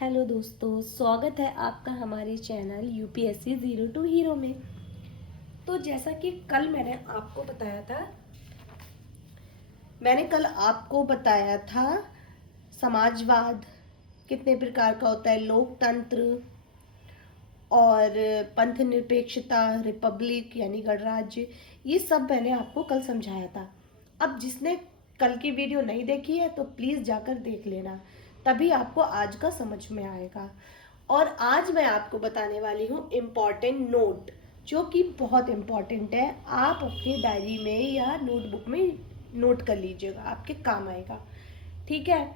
Hello दोस्तों, स्वागत है आपका हमारे channel UPSC zero to hero में। तो जैसा कि कल मैंने कल आपको बताया था समाजवाद कितने प्रकार का होता है, लोकतंत्र और पंथ निरपेक्षता, रिपब्लिक यानी गणराज्य, ये सब मैंने आपको कल समझाया था। अब जिसने कल की वीडियो नहीं देखी है तो प्लीज़ जाकर देख लेना, तभी आपको आज का समझ में आएगा। और आज मैं आपको बताने वाली हूँ इम्पॉर्टेंट नोट, जो कि बहुत इम्पॉर्टेंट है। आप अपनी डायरी में या नोटबुक में नोट कर लीजिएगा, आपके काम आएगा। ठीक है।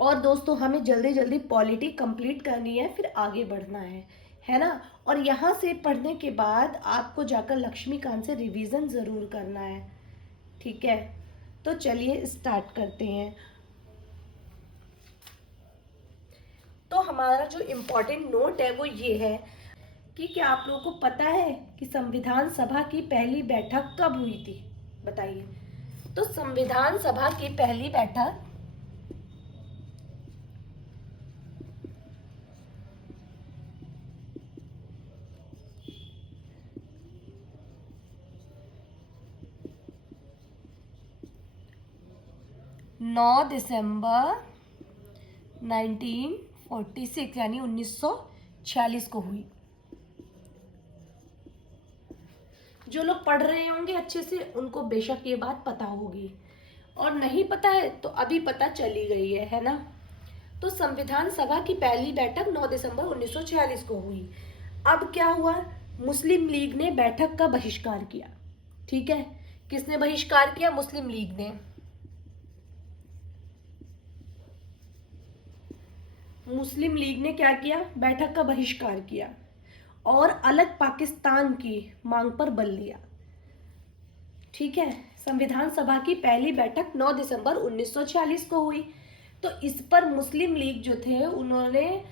और दोस्तों, हमें जल्दी जल्दी पॉलिटी कंप्लीट करनी है, फिर आगे बढ़ना है ना। और यहाँ से पढ़ने के बाद आपको जाकर लक्ष्मीकांत से रिवीजन ज़रूर करना है। ठीक है, तो चलिए स्टार्ट करते हैं। तो हमारा जो इम्पोर्टेंट नोट है वो ये है कि क्या आप लोगों को पता है कि संविधान सभा की पहली बैठक कब हुई थी? बताइए। तो संविधान सभा की पहली बैठक 9 दिसंबर 1946 यानी 1946 को हुई। जो लोग पढ़ रहे होंगे अच्छे से उनको बेशक ये बात पता होगी, और नहीं पता है तो अभी पता चली गई है ना। तो संविधान सभा की पहली बैठक 9 दिसंबर 1946 को हुई। अब क्या हुआ? मुस्लिम लीग ने बैठक का बहिष्कार किया। ठीक है, किसने बहिष्कार किया? मुस्लिम लीग ने। मुस्लिम लीग ने क्या किया? बैठक का बहिष्कार किया और अलग पाकिस्तान की मांग पर बल दिया। ठीक है, संविधान सभा की पहली बैठक 9 दिसंबर 1946 को हुई। तो इस पर मुस्लिम लीग जो थे उन्होंने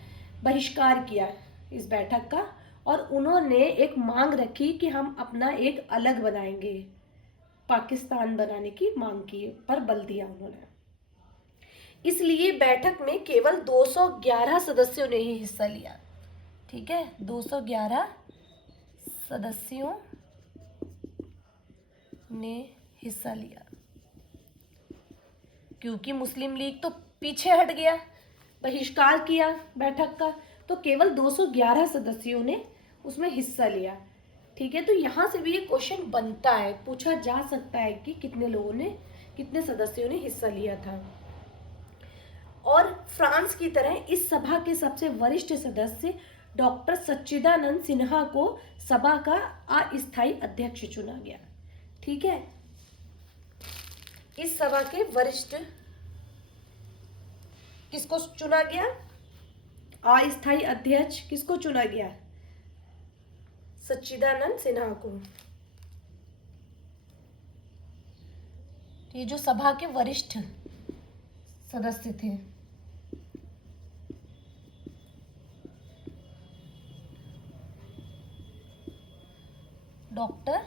बहिष्कार किया इस बैठक का, और उन्होंने एक मांग रखी कि हम अपना एक अलग बनाएंगे, पाकिस्तान बनाने की मांग की, पर बल दिया उन्होंने। इसलिए बैठक में केवल 211 सदस्यों ने ही हिस्सा लिया। ठीक है, 211 सदस्यों ने हिस्सा लिया, क्योंकि मुस्लिम लीग तो पीछे हट गया, बहिष्कार किया बैठक का, तो केवल 211 सदस्यों ने उसमें हिस्सा लिया। ठीक है, तो यहां से भी ये क्वेश्चन बनता है, पूछा जा सकता है कि कितने सदस्यों ने हिस्सा लिया था। और फ्रांस की तरह इस सभा के सबसे वरिष्ठ सदस्य डॉक्टर सच्चिदानंद सिन्हा को सभा का अस्थायी अध्यक्ष चुना गया। ठीक है, इस सभा के वरिष्ठ किसको चुना गया? अस्थायी अध्यक्ष किसको चुना गया? सच्चिदानंद सिन्हा को। ये जो सभा के वरिष्ठ सदस्य थे, डॉक्टर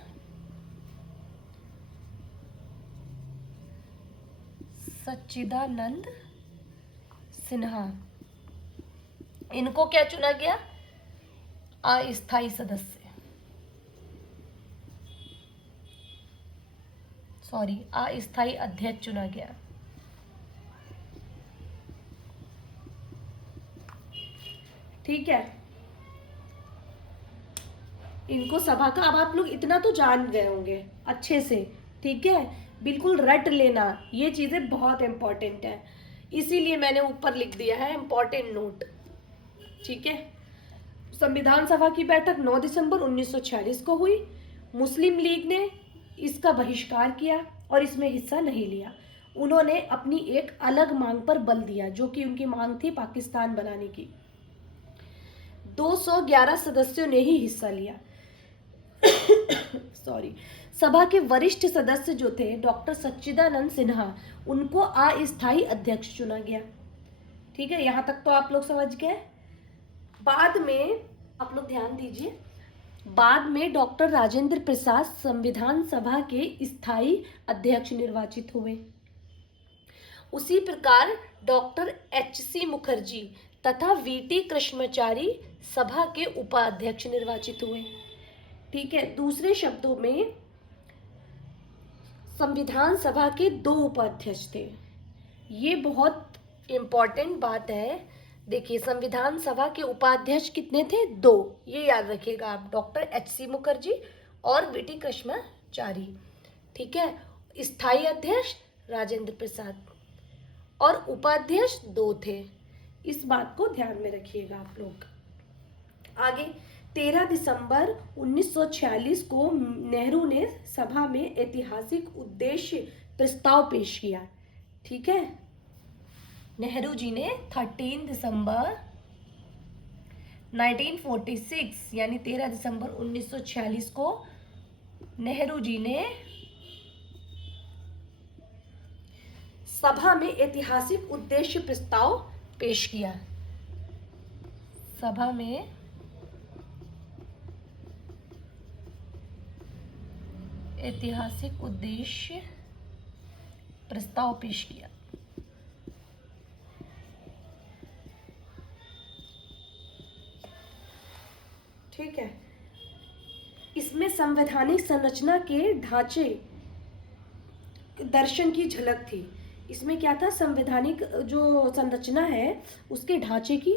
सच्चिदानंद सिन्हा, इनको क्या चुना गया? अस्थायी सदस्य, अस्थायी अध्यक्ष चुना गया। ठीक है, इनको सभा का, अब आप लोग इतना तो जान गए होंगे अच्छे से। ठीक है, बिल्कुल रट लेना, ये चीजें बहुत इंपॉर्टेंट है, इसीलिए मैंने ऊपर लिख दिया है इंपॉर्टेंट नोट। ठीक है, संविधान सभा की बैठक 9 दिसंबर 1946 को हुई। मुस्लिम लीग ने इसका बहिष्कार किया और इसमें हिस्सा नहीं लिया। उन्होंने अपनी एक अलग मांग पर बल दिया, जो कि उनकी मांग थी पाकिस्तान बनाने की। 211 सदस्यों ने ही हिस्सा लिया। सभा के वरिष्ठ सदस्य जो थे डॉक्टर सच्चिदानंद सिन्हा, उनको अस्थायी अध्यक्ष चुना गया। ठीक है, यहां तक तो आप लोग समझ गए। बाद में आप लोग ध्यान दीजिए, बाद में डॉक्टर राजेंद्र प्रसाद संविधान सभा के स्थायी अध्यक्ष निर्वाचित हुए। उसी प्रकार डॉक्टर एच.सी. मुखर्जी तथा वीटी कृष्णमाचारी सभा के उपाध्यक्ष निर्वाचित हुए। ठीक है, दूसरे शब्दों में संविधान सभा के 2 उपाध्यक्ष थे। ये बहुत इंपॉर्टेंट बात है। देखिए, संविधान सभा के उपाध्यक्ष कितने थे? 2। ये याद रखिएगा आप, डॉक्टर HC मुखर्जी और वीटी कृष्णमाचारी। ठीक है, स्थायी अध्यक्ष राजेंद्र प्रसाद और उपाध्यक्ष 2 थे। इस बात को ध्यान में रखिएगा आप लोग। आगे 13 दिसंबर 1946 को नेहरू ने सभा में ऐतिहासिक उद्देश्य प्रस्ताव पेश किया। ठीक है, नेहरू जी ने 13 दिसंबर 1946 यानी 13 दिसंबर 1946 को नेहरू जी ने सभा में ऐतिहासिक उद्देश्य प्रस्ताव पेश किया। सभा में ऐतिहासिक उद्देश्य प्रस्ताव पेश किया। ठीक है, इसमें संवैधानिक संरचना के ढांचे दर्शन की झलक थी। इसमें क्या था? संवैधानिक जो संरचना है उसके ढांचे की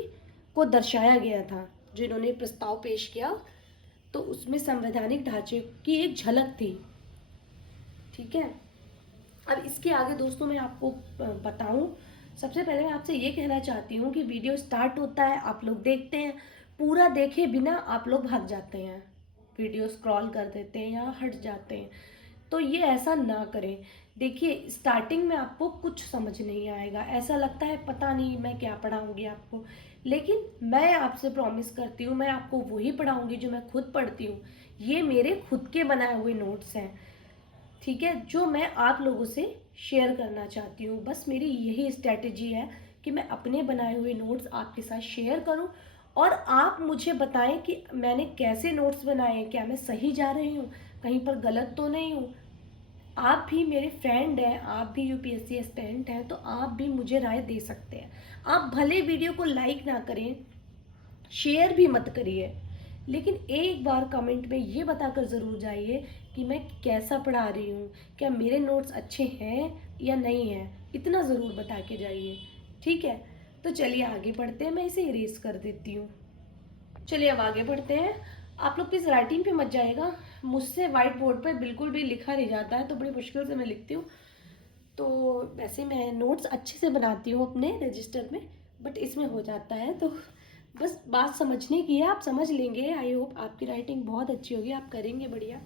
को दर्शाया गया था। जो इन्होंने प्रस्ताव पेश किया तो उसमें संवैधानिक ढांचे की एक झलक थी। ठीक है, अब इसके आगे दोस्तों मैं आपको बताऊं, सबसे पहले मैं आपसे ये कहना चाहती हूँ कि वीडियो स्टार्ट होता है, आप लोग देखते हैं, पूरा देखे बिना आप लोग भाग जाते हैं, वीडियो स्क्रॉल कर देते हैं या हट जाते हैं। तो ये ऐसा ना करें। देखिए, स्टार्टिंग में आपको कुछ समझ नहीं आएगा, ऐसा लगता है पता नहीं मैं क्या पढ़ाऊंगी आपको, लेकिन मैं आपसे प्रॉमिस करती हूँ मैं आपको वही पढ़ाऊंगी जो मैं खुद पढ़ती हूँ। ये मेरे खुद के बनाए हुए नोट्स हैं। ठीक है, जो मैं आप लोगों से शेयर करना चाहती हूँ। बस मेरी यही स्ट्रैटेजी है कि मैं अपने बनाए हुए नोट्स आपके साथ शेयर करूँ और आप मुझे बताएं कि मैंने कैसे नोट्स बनाए हैं, क्या मैं सही जा रही हूँ, कहीं पर गलत तो नहीं हूँ। आप भी मेरे फ्रेंड हैं, आप भी UPSC एस्पिरेंट हैं, तो आप भी मुझे राय दे सकते हैं। आप भले वीडियो को लाइक ना करें, शेयर भी मत करिए, लेकिन एक बार कमेंट में ये बताकर ज़रूर जाइए कि मैं कैसा पढ़ा रही हूँ, क्या मेरे नोट्स अच्छे हैं या नहीं हैं, इतना ज़रूर बता के जाइए। ठीक है, तो चलिए आगे बढ़ते हैं। मैं इसे इरेज कर देती हूँ। चलिए अब आगे बढ़ते हैं। आप लोग प्लीज़ राइटिंग पे मत जाएगा, मुझसे वाइट बोर्ड पर बिल्कुल भी लिखा नहीं जाता है, तो बड़ी मुश्किल से मैं लिखती हूँ। तो वैसे मैं नोट्स अच्छे से बनाती हूँ अपने रजिस्टर में, बट इसमें हो जाता है, तो बस बात समझने की है, आप समझ लेंगे। आई होप आपकी राइटिंग बहुत अच्छी होगी, आप करेंगे बढ़िया।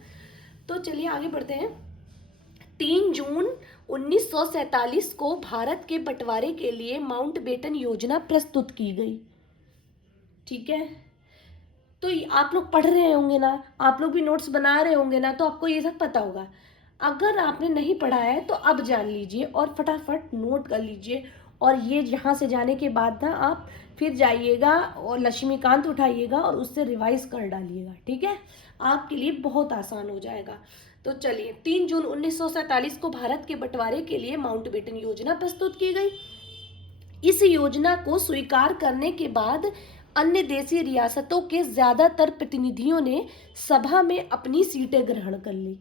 तो चलिए आगे बढ़ते हैं। 3 जून 1947 को भारत के बंटवारे के लिए माउंटबेटन योजना प्रस्तुत की गई। ठीक है, तो आप लोग पढ़ रहे होंगे ना, आप लोग भी नोट्स बना रहे होंगे ना, तो आपको ये सब पता होगा। अगर आपने नहीं पढ़ा है तो अब जान लीजिए और फटाफट नोट कर लीजिए। और ये यहाँ से जाने के बाद ना आप फिर जाइएगा और लक्ष्मीकांत उठाइएगा और उससे रिवाइज कर डालिएगा। ठीक है, आपके लिए बहुत आसान हो जाएगा। तो चलिए, 3 जून 1947 को भारत के बंटवारे के लिए माउंटबेटन योजना प्रस्तुत की गई। इस योजना को स्वीकार करने के बाद अन्य देशी रियासतों के ज्यादातर प्रतिनिधियों ने सभा में अपनी सीटें ग्रहण कर ली।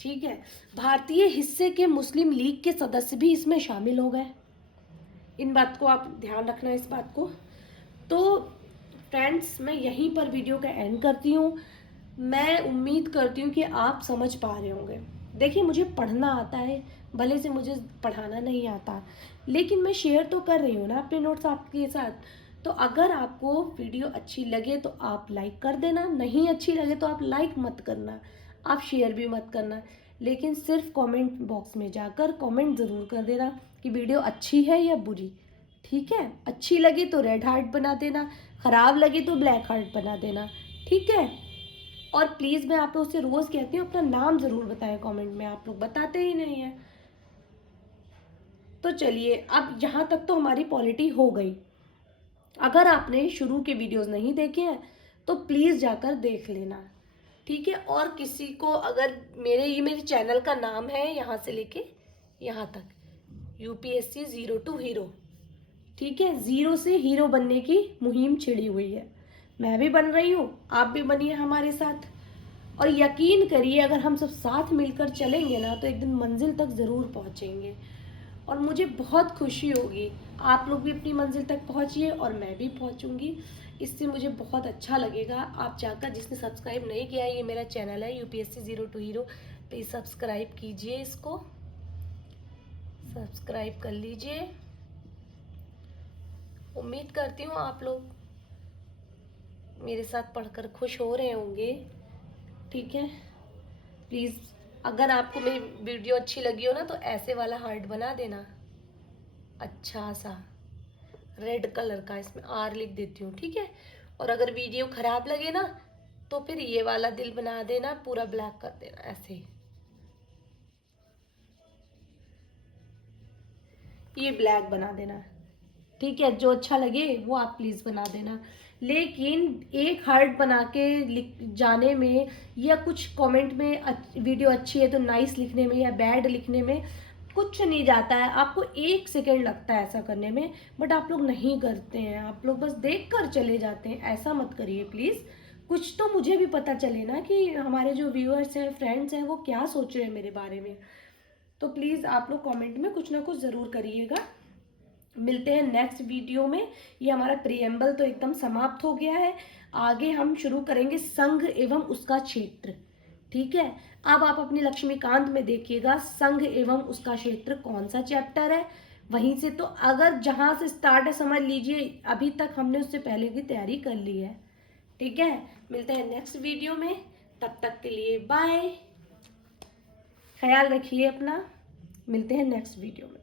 ठीक है, भारतीय हिस्से के मुस्लिम लीग के सदस्य भी इसमें शामिल हो गए। इन बात को आप ध्यान रखना, इस बात को। तो फ्रेंड्स, मैं यहीं पर वीडियो का एंड करती हूँ। मैं उम्मीद करती हूँ कि आप समझ पा रहे होंगे। देखिए, मुझे पढ़ना आता है, भले से मुझे पढ़ाना नहीं आता, लेकिन मैं शेयर तो कर रही हूँ ना अपने नोट्स आपके साथ। तो अगर आपको वीडियो अच्छी लगे तो आप लाइक कर देना, नहीं अच्छी लगे तो आप लाइक मत करना, आप शेयर भी मत करना, लेकिन सिर्फ कमेंट बॉक्स में जाकर कमेंट ज़रूर कर देना कि वीडियो अच्छी है या बुरी। ठीक है, अच्छी लगी तो रेड हार्ट बना देना, ख़राब लगी तो ब्लैक हार्ट बना देना। ठीक है, और प्लीज़ मैं आप लोग से रोज़ कहती हूँ अपना नाम ज़रूर बताएं कमेंट में, आप लोग बताते ही नहीं हैं। तो चलिए, अब यहाँ तक तो हमारी पॉलिटी हो गई। अगर आपने शुरू के वीडियोस नहीं देखे हैं तो प्लीज़ जाकर देख लेना। ठीक है, और किसी को अगर मेरे चैनल का नाम है यहाँ से लेके यहाँ तक UPSC 0 to Hero। ठीक है, जीरो से हीरो बनने की मुहिम छिड़ी हुई है। मैं भी बन रही हूँ, आप भी बनिए हमारे साथ। और यकीन करिए अगर हम सब साथ मिलकर चलेंगे ना तो एक दिन मंजिल तक ज़रूर पहुँचेंगे। और मुझे बहुत खुशी होगी, आप लोग भी अपनी मंजिल तक पहुँचिए और मैं भी पहुँचूँगी। इससे मुझे बहुत अच्छा लगेगा। आप जाकर, जिसने सब्सक्राइब नहीं किया है, ये मेरा चैनल है UPSC zero to hero, please subscribe कीजिए, इसको सब्सक्राइब कर लीजिए। उम्मीद करती हूँ आप लोग मेरे साथ पढ़कर खुश हो रहे होंगे। ठीक है, प्लीज़ अगर आपको मेरी वीडियो अच्छी लगी हो ना तो ऐसे वाला हार्ट बना देना, अच्छा सा रेड कलर का, इसमें आर लिख देती हूँ। ठीक है, और अगर वीडियो खराब लगे ना तो फिर ये वाला दिल बना देना, पूरा ब्लैक कर देना ऐसे, ये ब्लैक बना देना। ठीक है, जो अच्छा लगे वो आप प्लीज़ बना देना। लेकिन एक हार्ट बना के लिख जाने में या कुछ कमेंट में वीडियो अच्छी है तो नाइस लिखने में या बैड लिखने में कुछ नहीं जाता है। आपको 1 सेकेंड लगता है ऐसा करने में, बट आप लोग नहीं करते हैं, आप लोग बस देख कर चले जाते हैं। ऐसा मत करिए प्लीज़। कुछ तो मुझे भी पता चले ना कि हमारे जो व्यूअर्स हैं, फ्रेंड्स हैं, वो क्या सोच रहे हैं मेरे बारे में। तो प्लीज़ आप लोग कमेंट में कुछ ना कुछ ज़रूर करिएगा। मिलते हैं नेक्स्ट वीडियो में। ये हमारा प्रीएम्बल तो एकदम समाप्त हो गया है, आगे हम शुरू करेंगे संघ एवं उसका क्षेत्र। ठीक है, अब आप अपनी लक्ष्मीकांत में देखिएगा संघ एवं उसका क्षेत्र कौन सा चैप्टर है। वहीं से तो अगर जहां से स्टार्ट है समझ लीजिए अभी तक हमने उससे पहले की तैयारी कर ली है। ठीक है, मिलते हैं नेक्स्ट वीडियो में, तब तक के लिए बाय, ख्याल रखिए अपना, मिलते हैं नेक्स्ट वीडियो में।